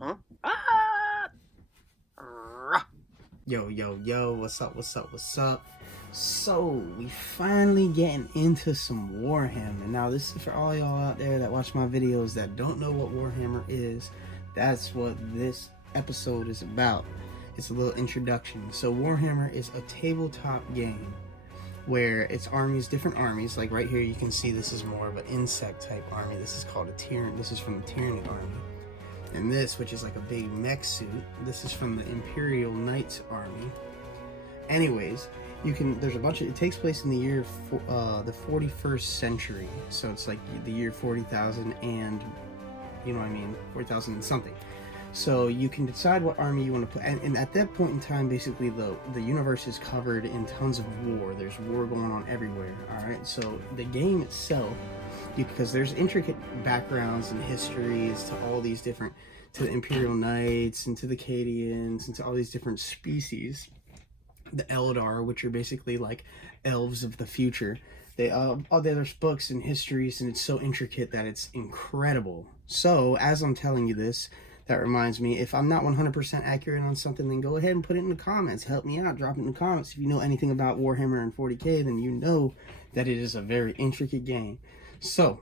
Huh? Ah! Rah! Yo, what's up? So, we finally getting into some Warhammer. Now, this is for all y'all out there that watch my videos that don't know what Warhammer is. That's what this episode is about. It's a little introduction. So, Warhammer is a tabletop game where it's armies, different armies. Like right here, you can see this is more of an insect type army. This is called a Tyrant. This is from the Tyrant army. And this, which is like a big mech suit, this is from the Imperial Knights army. Anyways, there's a bunch of, it takes place in the year, the 41st century. So it's like the year 40,000 and, you know what I mean, 40,000 and something. So you can decide what army you want to play. And at that point in time, basically the universe is covered in tons of war. There's war going on everywhere, all right? So the game itself, because there's intricate backgrounds and histories to all these different, to the Imperial Knights and to the Cadians and to all these different species. The Eldar, which are basically like elves of the future. There's books and histories, and it's so intricate that it's incredible. So as I'm telling you this, that reminds me, if I'm not 100% accurate on something, then go ahead and put it in the comments. Help me out. Drop it in the comments. If you know anything about Warhammer and 40k, then you know that it is a very intricate game. So,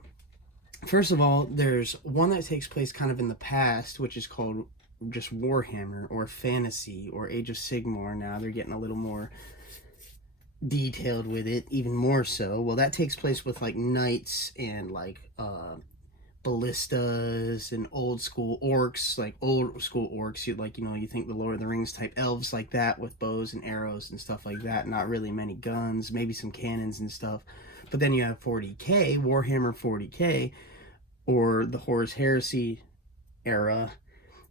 first of all, there's one that takes place kind of in the past, which is called just Warhammer, or Fantasy, or Age of Sigmar. Now they're getting a little more detailed with it, even more so. Well, that takes place with like knights and like ballistas and old school orcs, you think the Lord of the Rings type elves like that with bows and arrows and stuff like that. Not really many guns, maybe some cannons and stuff. But then you have 40k, Warhammer 40k, or the Horus Heresy era,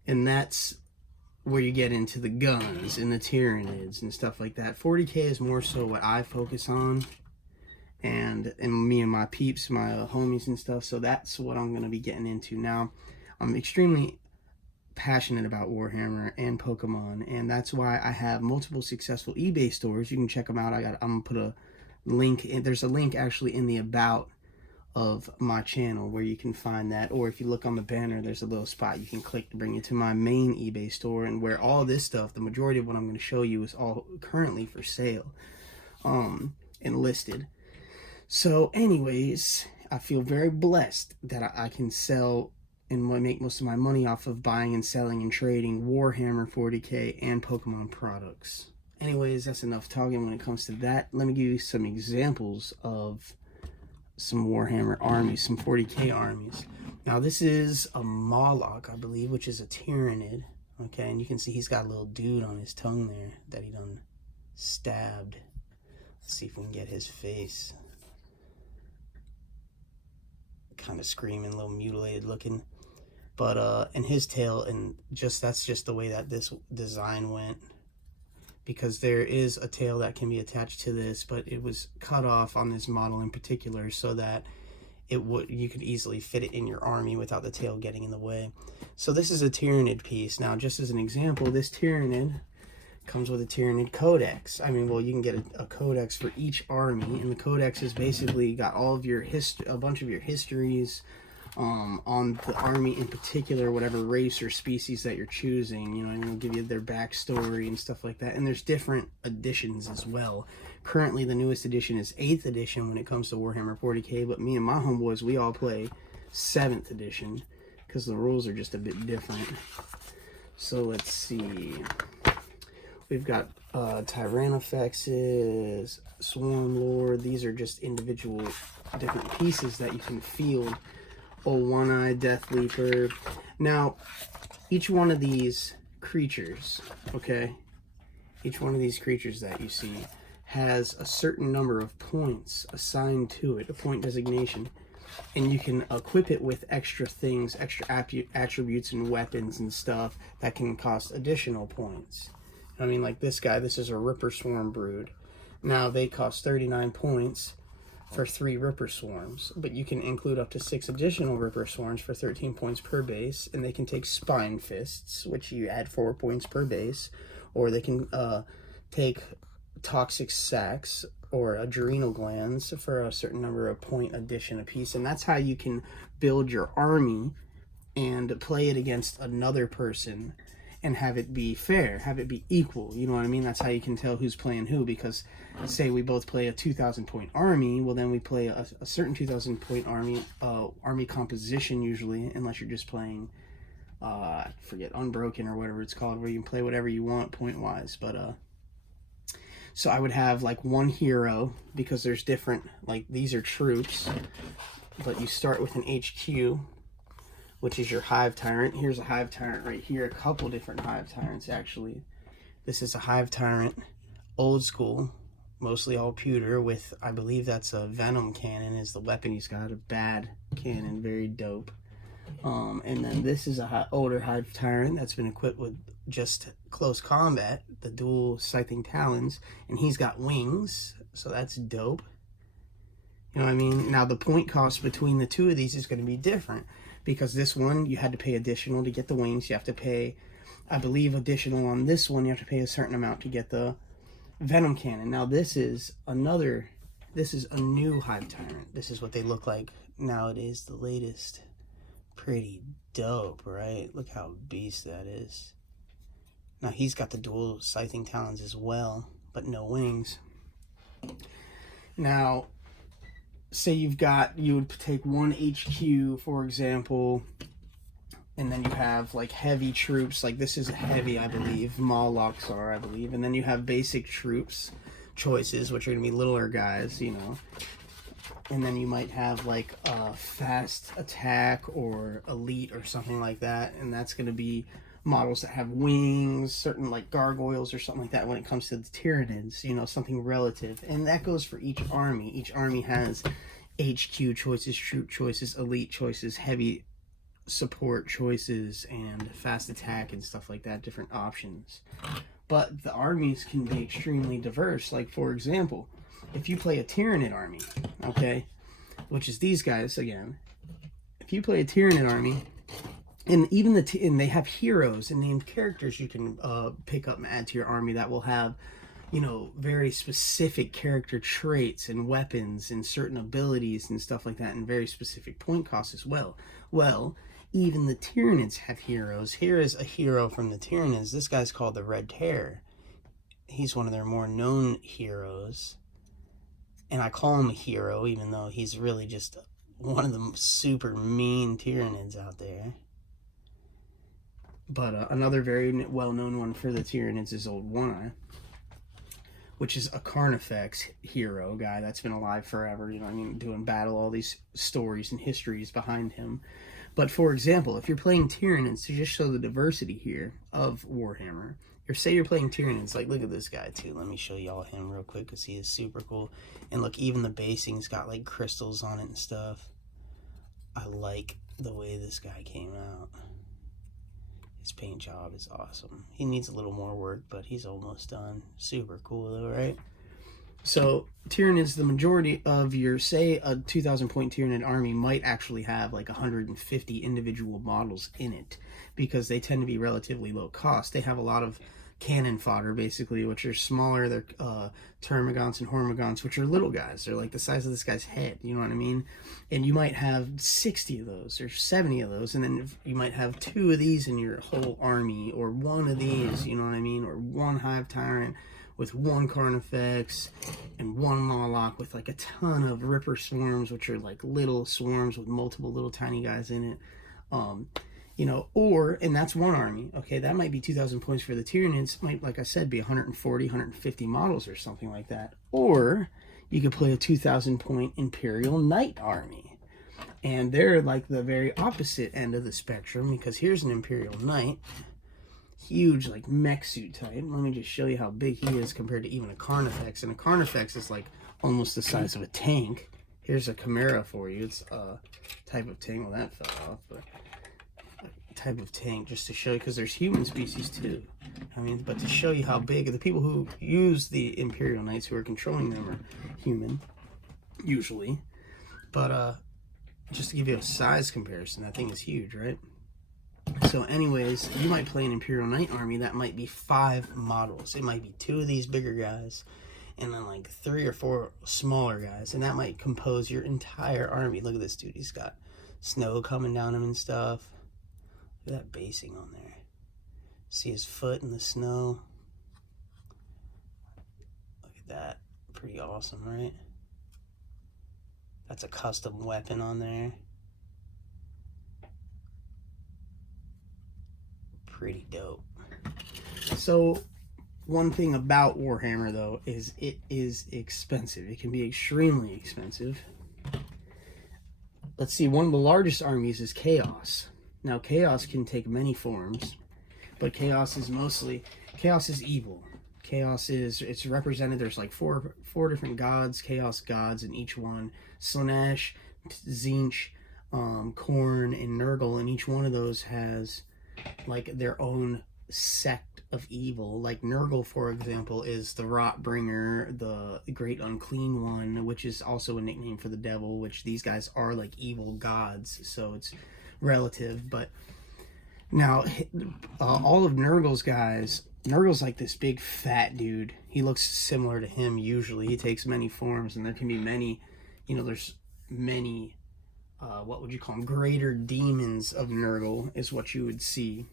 and that's where you get into the guns and the Tyranids and stuff like that. 40k is more so what I focus on, and me and my peeps, my homies and stuff. So that's what I'm going to be getting into. Now, I'm extremely passionate about Warhammer and Pokemon, and that's why I have multiple successful eBay stores. You can check them out. I'm going to put a link in. There's a link actually in the about of my channel where you can find that, or if you look on the banner, there's a little spot you can click to bring you to my main eBay store, and where all this stuff, the majority of what I'm going to show you, is all currently for sale and listed. So anyways, I feel very blessed that I can sell and make most of my money off of buying and selling and trading Warhammer 40k and Pokemon products. Anyways, that's enough talking when it comes to that. Let me give you some examples of some Warhammer armies, some 40k armies. Now this is a Moloch, I believe, which is a Tyranid. Okay, and you can see he's got a little dude on his tongue there that he done stabbed. Let's see if we can get his face. Kind of screaming, a little mutilated looking. But in his tail, and that's just the way that this design went, because there is a tail that can be attached to this, but it was cut off on this model in particular so that you could easily fit it in your army without the tail getting in the way. So this is a Tyranid piece. Now, just as an example, this Tyranid comes with a Tyranid Codex. I mean, well, you can get a codex for each army, and the codex is basically got all of your a bunch of your histories on the army in particular, whatever race or species that you're choosing, you know, and it'll give you their backstory and stuff like that. And there's different editions as well. Currently, the newest edition is 8th edition when it comes to Warhammer 40k, but me and my homeboys, we all play 7th edition because the rules are just a bit different. So let's see. We've got Tyrannofaxes, Swarm Lord. These are just individual different pieces that you can field. Oh, One-Eyed Death Leaper. Now, each one of these creatures, okay, each one of these creatures that you see has a certain number of points assigned to it, a point designation, and you can equip it with extra things, extra attributes and weapons and stuff that can cost additional points. I mean, like this guy, this is a Ripper Swarm Brood. Now, they cost 39 points for 3 Ripper Swarms, but you can include up to 6 additional Ripper Swarms for 13 points per base, and they can take Spine Fists, which you add 4 points per base, or they can take Toxic Sacs or Adrenal Glands for a certain number of point addition apiece, and that's how you can build your army and play it against another person and have it be fair, have it be equal. You know what I mean? That's how you can tell who's playing who, because say we both play a 2,000 point army, well then we play a certain 2,000 point army composition usually, unless you're just playing I forget, Unbroken or whatever it's called, where you can play whatever you want point wise. But so I would have like one hero, because there's different, like these are troops, but you start with an HQ, which is your Hive Tyrant. Here's a Hive Tyrant right here, a couple different Hive Tyrants actually. This is a Hive Tyrant, old school, mostly all pewter, with, I believe that's a Venom cannon is the weapon he's got, a bad cannon, very dope. And then this is a older Hive Tyrant that's been equipped with just close combat, the dual scything talons, and he's got wings, so that's dope. You know what I mean? Now the point cost between the two of these is going to be different, because this one you had to pay additional to get the wings. You have to pay, I believe, additional on this one. You have to pay a certain amount to get the Venom cannon. Now this is a new Hive Tyrant. This is what they look like nowadays, the latest. Pretty dope, right? Look how beast that is. Now he's got the dual scything talons as well, but no wings. Now say you would take one HQ, for example, and then you have like heavy troops, like this is heavy, I believe, Molochs are, I believe, and then you have basic troops choices, which are going to be littler guys, you know, and then you might have like a fast attack or elite or something like that, and that's going to be models that have wings, certain like gargoyles or something like that when it comes to the Tyranids, you know, something relative. And that goes for each army. Each army has HQ choices, troop choices, elite choices, heavy support choices, and fast attack and stuff like that, different options. But the armies can be extremely diverse. Like, for example, if you play a Tyranid army, okay, which is these guys again, if you play a Tyranid army, and even and they have heroes and named characters you can pick up and add to your army that will have, you know, very specific character traits and weapons and certain abilities and stuff like that, and very specific point costs as well. Well, even the Tyranids have heroes. Here is a hero from the Tyranids. This guy's called the Red Terror. He's one of their more known heroes. And I call him a hero, even though he's really just one of the super mean Tyranids out there. But another very well-known one for the Tyranids is Old One-Eye, which is a Carnifex hero guy that's been alive forever, you know what I mean, doing battle, all these stories and histories behind him. But for example, if you're playing Tyranids, to just show the diversity here of Warhammer, or say you're playing Tyranids, like look at this guy too. Let me show y'all him real quick because he is super cool. And look, even the basing's got like crystals on it and stuff. I like the way this guy came out. His paint job is awesome. He needs a little more work, but he's almost done. Super cool though, right? So Tyranids, the majority of your, say a 2,000 point Tyranid army might actually have like 150 individual models in it, because they tend to be relatively low cost. They have a lot of cannon fodder, basically, which are smaller. They're termagants and hormagants, which are little guys. They're like the size of this guy's head, you know what I mean? And you might have 60 of those or 70 of those, and then you might have 2 of these in your whole army, or 1 of these, you know what I mean? Or 1 Hive Tyrant with 1 Carnifex and 1 Moloch with like a ton of Ripper Swarms, which are like little swarms with multiple little tiny guys in it. You know, or, and that's 1 army, okay, that might be 2,000 points for the Tyranids, might, like I said, be 140, 150 models or something like that. Or you could play a 2,000 point Imperial Knight army, and they're like the very opposite end of the spectrum, because here's an Imperial Knight, huge, like mech suit type. Let me just show you how big he is compared to even a Carnifex, and a Carnifex is like almost the size of a tank. Here's a Chimera for you. It's a type of tank. Well, that fell off, but type of tank, just to show you, because there's human species too. I mean, but to show you how big, the people who use the Imperial Knights who are controlling them are human, usually. But just to give you a size comparison, that thing is huge, right? So anyways, you might play an Imperial Knight army that might be 5 models. It might be 2 of these bigger guys, and then like 3 or 4 smaller guys, and that might compose your entire army. Look at this dude, he's got snow coming down him and stuff. Look at that basing on there. See his foot in the snow? Look at that. Pretty awesome, right? That's a custom weapon on there. Pretty dope. So, one thing about Warhammer, though, is it is expensive. It can be extremely expensive. Let's see, one of the largest armies is Chaos. Now, Chaos can take many forms, but Chaos is evil. Chaos is, it's represented, there's like four different gods, Chaos gods in each one. Slanesh, Tzeentch, Khorne, and Nurgle, and each one of those has like their own sect of evil. Like Nurgle, for example, is the Rotbringer, the Great Unclean One, which is also a nickname for the devil, which these guys are like evil gods, so it's relative. But now, all of Nurgle's guys, Nurgle's like this big fat dude. He looks similar to him usually. He takes many forms, and there can be many, there's many, what would you call them? Greater demons of Nurgle is what you would see.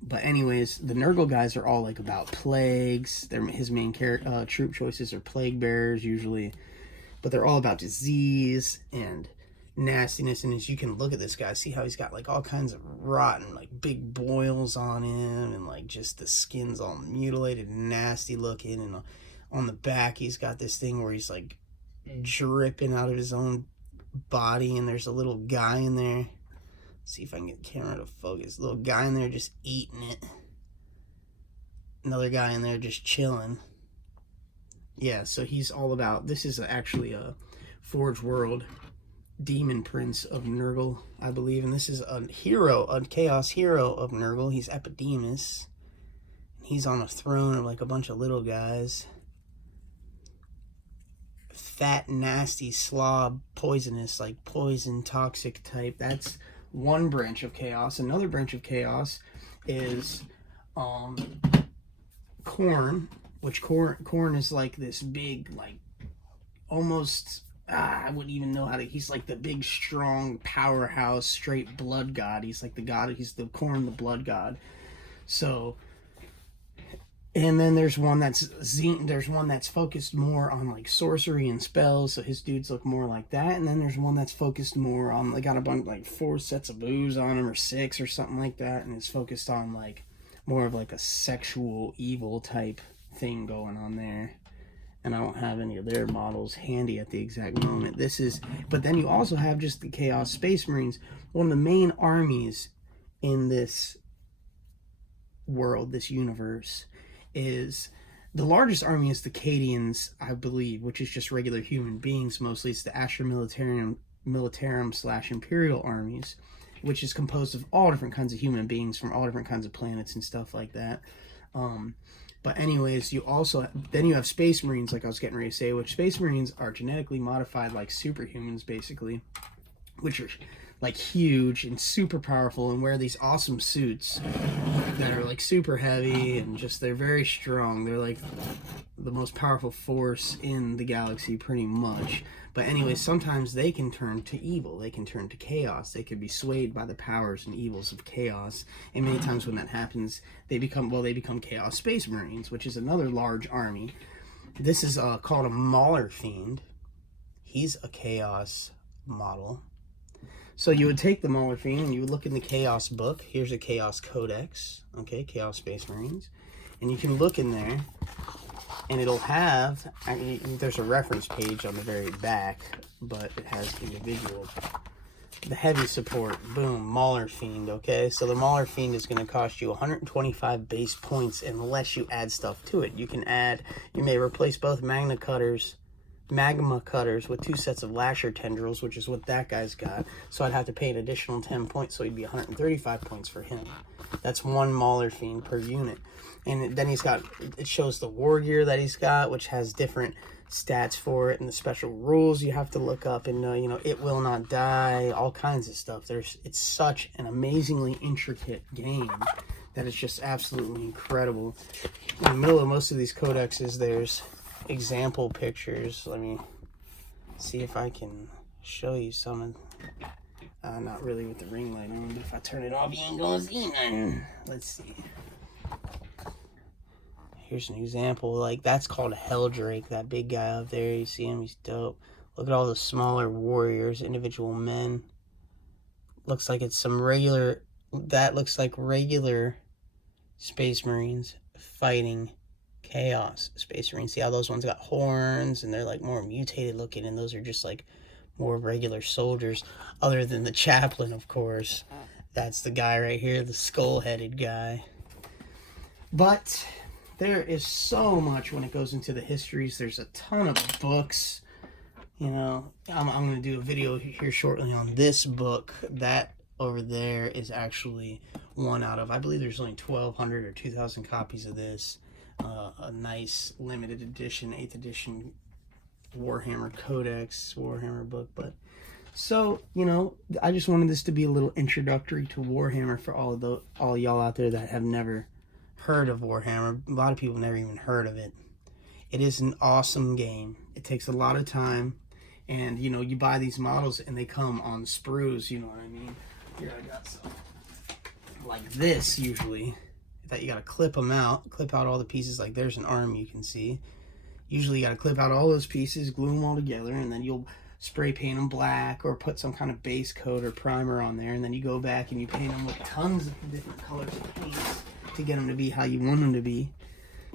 But anyways, the Nurgle guys are all like about plagues. His main troop choices are plague bearers usually, but they're all about disease and nastiness. And as you can look at this guy, see how he's got like all kinds of rotten, like big boils on him, and like just the skin's all mutilated and nasty looking. And on the back, he's got this thing where he's like dripping out of his own body, and there's a little guy in there. See if I can get the camera to focus. Little guy in there just eating it. Another guy in there just chilling. Yeah, so he's all about, this is actually a Forge World demon prince of Nurgle, I believe. And this is a chaos hero of Nurgle. He's Epidemus. He's on a throne of like a bunch of little guys. Fat, nasty, slob, poisonous, like poison, toxic type. That's one branch of chaos. Another branch of chaos is Khorne, which Khorne is like this big, like almost I wouldn't even know how to. He's like the big, strong powerhouse, straight blood god. He's like the god. He's the Khorne, the blood god. So, and then there's one that's there's one that's focused more on like sorcery and spells, so his dudes look more like that. And then there's one that's focused more on, they got a bunch, like 4 sets of boobs on him, or 6 or something like that, and it's focused on like more of like a sexual evil type thing going on there. And I don't have any of their models handy at the exact moment. But then you also have just the Chaos Space Marines. One of the main armies in this world, this universe, is the largest army is the Cadians, I believe, which is just regular human beings mostly. It's the Astra Militarum / Imperial armies, which is composed of all different kinds of human beings from all different kinds of planets and stuff like that. But anyways, you have Space Marines, like I was getting ready to say, which Space Marines are genetically modified like superhumans, basically, which are like huge and super powerful and wear these awesome suits that are like super heavy, and just they're very strong. They're like the most powerful force in the galaxy pretty much. But anyway, sometimes they can turn to evil. They can turn to chaos. They can be swayed by the powers and evils of chaos. And many times when that happens, they become Chaos Space Marines, which is another large army. This is called a Mauler Fiend. He's a chaos model. So you would take the Mauler Fiend and you would look in the Chaos book. Here's a Chaos Codex, okay, Chaos Space Marines. And you can look in there, and it'll have, there's a reference page on the very back, but it has individual. The heavy support, boom, Mauler Fiend, okay? So the Mauler Fiend is going to cost you 125 base points unless you add stuff to it. You may replace both magma cutters with 2 sets of lasher tendrils, which is what that guy's got. So I'd have to pay an additional 10 points, so he'd be 135 points for him. That's one Mauler Fiend per unit. And then it shows the war gear that he's got, which has different stats for it, and the special rules you have to look up, and it will not die, all kinds of stuff. It's such an amazingly intricate game that is just absolutely incredible. In the middle of most of these codexes, there's example pictures. Let me see if I can show you some. Not really with the ring light on, but if I turn it off, you ain't gonna see nothing. Let's see. Here's an example. Like, that's called a Helldrake, that big guy up there. You see him? He's dope. Look at all the smaller warriors, individual men. Looks like it's some regular... That looks like regular Space Marines fighting Chaos Space Marines. See how those ones got horns and they're like more mutated looking, and those are just like more regular soldiers, other than the chaplain, of course. That's the guy right here, the skull-headed guy. But there is so much when it goes into the histories. There's a ton of books. You know, I'm going to do a video here shortly on this book. That over there is actually one out of, I believe there's only 1,200 or 2,000 copies of this. A nice limited edition, 8th edition Warhammer Codex, Warhammer book. But so, you know, I just wanted this to be a little introductory to Warhammer for all y'all out there that have never heard of Warhammer. A lot of people never even heard of it. It is an awesome game. It takes a lot of time, and you know, you buy these models and they come on sprues, you know what I mean? Here I got some like this usually, that you gotta clip out all the pieces. Like there's an arm you can see. Usually you gotta clip out all those pieces, glue them all together, and then you'll spray paint them black or put some kind of base coat or primer on there, and then you go back and you paint them with tons of different colors of paints to get them to be how you want them to be.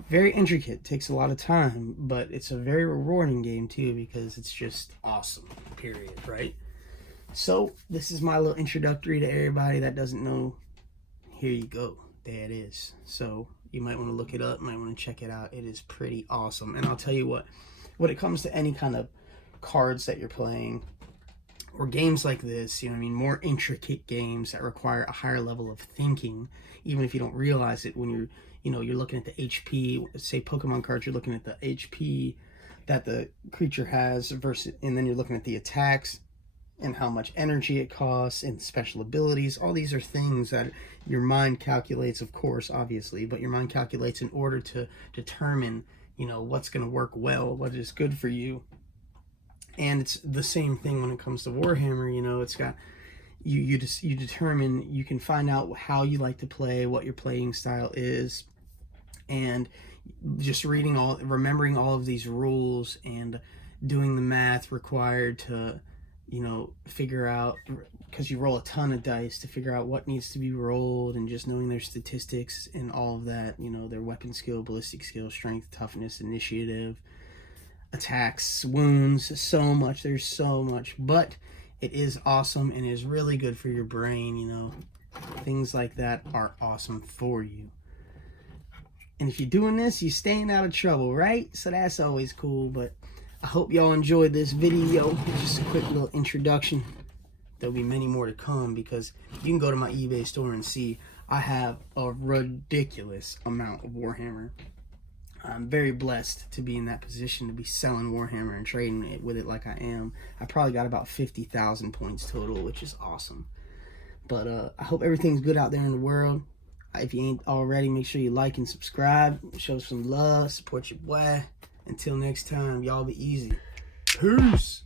Very intricate, takes a lot of time, but it's a very rewarding game too, because it's just awesome, period, right? So this is my little introductory to everybody that doesn't know. Here you go, there it is. So you might want to look it up, might want to check it out. It is pretty awesome. And I'll tell you what, when it comes to any kind of cards that you're playing or games like this, you know what I mean, more intricate games that require a higher level of thinking, even if you don't realize it, when you're looking at the HP, say Pokemon cards, you're looking at the HP that the creature has versus, and then you're looking at the attacks and how much energy it costs and special abilities. All these are things that your mind calculates, of course, obviously, but your mind calculates in order to determine, you know, what's going to work well, what is good for you. And it's the same thing when it comes to Warhammer. You know, it's got, you determine, you can find out how you like to play, what your playing style is, and just remembering all of these rules and doing the math required to, you know, figure out, because you roll a ton of dice to figure out what needs to be rolled, and just knowing their statistics and all of that, you know, their weapon skill, ballistic skill, strength, toughness, initiative, attacks, wounds, so much. There's so much, but it is awesome and is really good for your brain. You know, things like that are awesome for you. And if you're doing this, you're staying out of trouble, right? So that's always cool. But I hope y'all enjoyed this video. Just a quick little introduction. There'll be many more to come, because you can go to my eBay store and see I have a ridiculous amount of Warhammer. I'm very blessed to be in that position, to be selling Warhammer and trading it with it like I am. I probably got about 50,000 points total, which is awesome. But I hope everything's good out there in the world. If you ain't already, make sure you like and subscribe. Show some love. Support your boy. Until next time, y'all be easy. Peace.